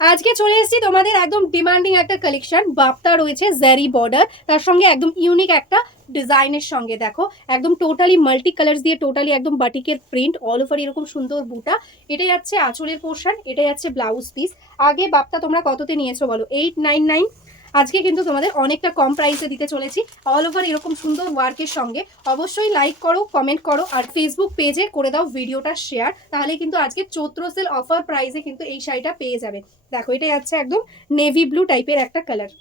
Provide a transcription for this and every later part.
আজকে চলে এসেছি তোমাদের একদম ডিমান্ডিং একটা কালেকশন। বাপ্তা রয়েছে জারি বর্ডার, তার সঙ্গে একদম ইউনিক একটা ডিজাইনের সঙ্গে দেখো একদম টোটালি মাল্টি কালার্স দিয়ে টোটালি একদম বাটিকের প্রিন্ট অল ওভার এরকম সুন্দর বুটা। এটা যাচ্ছে আঁচলের পোর্শন, এটা যাচ্ছে ব্লাউজ পিস। আগে বাপ্তা তোমরা কততে নিয়েছো বলো? 899। আজকে কিন্তু তোমাদের অনেকটা কম প্রাইসে দিতে চলেছি অল ওভার এরকম সুন্দর ওয়ার্কের সঙ্গে। অবশ্যই লাইক করো, কমেন্ট করো, আর ফেসবুক পেজে করে দাও ভিডিওটা শেয়ার, তাহলে কিন্তু আজকে চৈত্র সেল অফার প্রাইসে কিন্তু এই শাড়িটা পেয়ে যাবে। দেখো এটা যাচ্ছে একদম নেভি ব্লু টাইপের একটা কালার।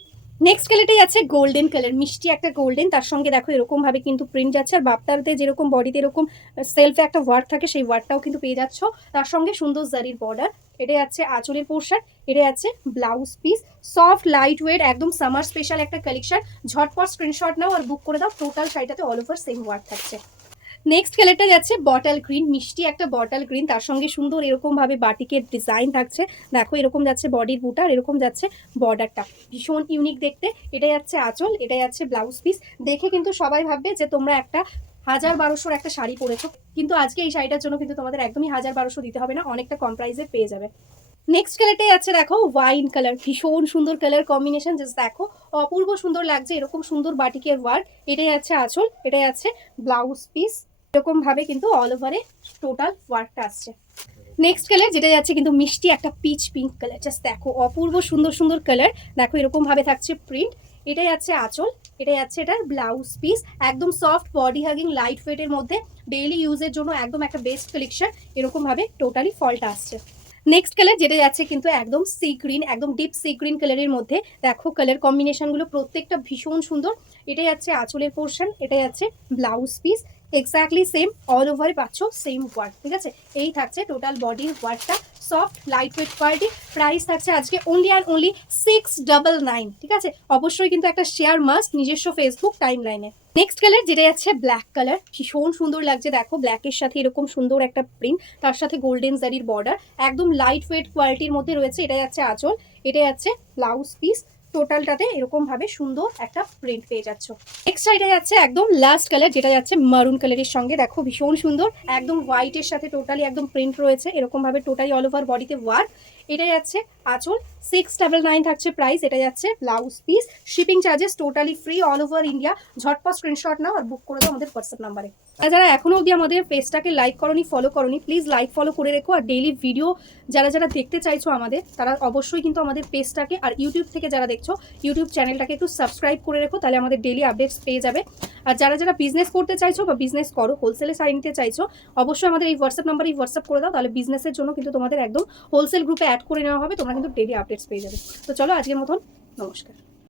নেক্সট কালারটা যাচ্ছে গোল্ডেন কালার, মিষ্টি একটা গোল্ডেন, তার সঙ্গে দেখো এরকম ভাবে কিন্তু প্রিন্ট যাচ্ছে। আর বাপ্তারতে যেরকম বডিতে এরকম সেলফে একটা ওয়ার্ক থাকে, সেই ওয়ার্কটাও কিন্তু পেয়ে যাচ্ছ। তার সঙ্গে সুন্দর জারির বর্ডার। এটা যাচ্ছে আঁচলের পোর্শন, এটা যাচ্ছে blouse piece. Soft light weight একদম সামার স্পেশাল একটা কালেকশন। ঝটপট স্ক্রিনশট নাও আর বুক করে দাও। টোটাল শাড়িটাতে অল ওভার সেম ওয়ার্ক থাকছে। নেক্সট কালারটা যাচ্ছে বটল গ্রিন, মিষ্টি একটা বটল গ্রিন, তার সঙ্গে সুন্দর এরকম ভাবে বাটিকের ডিজাইন থাকছে। দেখো এরকম যাচ্ছে বডির বুটা, আর এরকম যাচ্ছে বর্ডারটা, ভীষণ ইউনিক দেখতে। এটা যাচ্ছে আঁচল, এটা যাচ্ছে ব্লাউজ পিস। দেখে কিন্তু সবাই ভাববে যে তোমরা একটা 1000-1200 একটা শাড়ি পরেছো, কিন্তু আজকে এই শাড়িটার জন্য কিন্তু তোমাদের একদমই 1000-1200 দিতে হবে না, অনেকটা কম প্রাইসে পেয়ে যাবে। নেক্সট কালারটা যাচ্ছে দেখো ওয়াইন কালার, ভীষণ সুন্দর কালার কম্বিনেশন। জাস্ট দেখো অপূর্ব সুন্দর লাগছে, এরকম সুন্দর বাটিকের ওয়ার্ক। এটা যাচ্ছে আঁচল, এটা যাচ্ছে ব্লাউজ পিস। এরকম ভাবে কিন্তু অল ওভারে টোটাল ওয়ার্কটা আসছে। নেক্সট কালার যেটা যাচ্ছে কিন্তু মিষ্টি একটা পিচ পিঙ্ক কালার। জাস্ট দেখো অপূর্ব সুন্দর সুন্দর কালার। দেখো এরকম ভাবে থাকছে প্রিন্ট। এটা যাচ্ছে আঁচল, এটা যাচ্ছে এটার ব্লাউজ পিস। একদম সফট বডি হাগিং লাইট ওয়েটের মধ্যে ডেইলি ইউজের জন্য একদম একটা বেস্ট কালেকশন। এরকম ভাবে টোটালি ফলটা আসছে। নেক্সট কালার যেটা যাচ্ছে কিন্তু একদম সি গ্রিন, একদম ডিপ সি গ্রিন কালারের মধ্যে। দেখো কালার কম্বিনেশনগুলো প্রত্যেকটা ভীষণ সুন্দর। এটা যাচ্ছে আঁচলের পোর্শন, এটা যাচ্ছে blouse piece. Exactly same all over পাচ্ছ সেম ওয়ার্ক, ঠিক আছে? এই থাকছে টোটাল বডির ওয়ার্কটা। Soft light weight quality. Price থাকছে আজকে অনলি অ্যান্ড অনলি 699, ঠিক আছে? অবশ্যই কিন্তু একটা শেয়ার মাস্ট নিজস্ব ফেসবুক টাইম লাইনে। নেক্সট কালার যেটা যাচ্ছে ব্ল্যাক কালার, ভীষণ সুন্দর লাগছে। দেখো ব্ল্যাকের সাথে এরকম সুন্দর একটা প্রিন্ট, তার সাথে গোল্ডেন জারির বর্ডার, একদম লাইট ওয়েট কোয়ালিটির মধ্যে রয়েছে। এটা যাচ্ছে আঁচল, এটা যাচ্ছে ব্লাউজ পিস। টোটালটাতে এরকম ভাবে সুন্দর একটা প্রিন্ট পেয়ে যাচ্ছ। নেক্সট এটা যাচ্ছে একদম লাস্ট কালার, যেটা যাচ্ছে মারুন কালারের সঙ্গে। দেখো ভীষণ সুন্দর, একদম হোয়াইটের সাথে টোটালি একদম প্রিন্ট রয়েছে এরকম ভাবে টোটালি অল ওভার বডিতে ওয়ার্ক। এটা যাচ্ছে আঁচল, 699 থাকছে প্রাইস। এটা যাচ্ছে blouse piece. Shipping charges totally free all over India. ঝটপট স্ক্রিনশট নাও আর বুক করে দাও আমাদের হোয়াটসঅ্যাপ নাম্বারে। যারা এখনো অবধি আমাদের পেজটাকে লাইক করনি, ফলো করনি, প্লিজ লাইক ফলো করে রেখো। আর ডেইলি ভিডিও যারা যারা দেখতে চাইছো আমাদের, তারা অবশ্যই কিন্তু আমাদের পেজটাকে, আর ইউটিউব থেকে যারা দেখছো ইউটিউব চ্যানেলটাকে একটু সাবস্ক্রাইব করে রেখো, তাহলে আমাদের ডেইলি আপডেটস পেয়ে যাবে। আর যারা যারা বিজনেস করতে চাইছো বা বিজনেস করো, হোলসেলে শাড়ি নিতে চাইছো, অবশ্যই আমাদের এই হোয়াটসঅ্যাপ নাম্বারে হোয়াটসঅ্যাপ করে দাও, তাহলে বিজনেসের জন্য কিন্তু তোমাদের একদম হোলসেল গ্রুপে অ্যাড করে নেওয়া হবে। তোমরা কিন্তু ডেইলি আপডেটস পেয়ে যাবে। তো চলো আজকের মতন নমস্কার।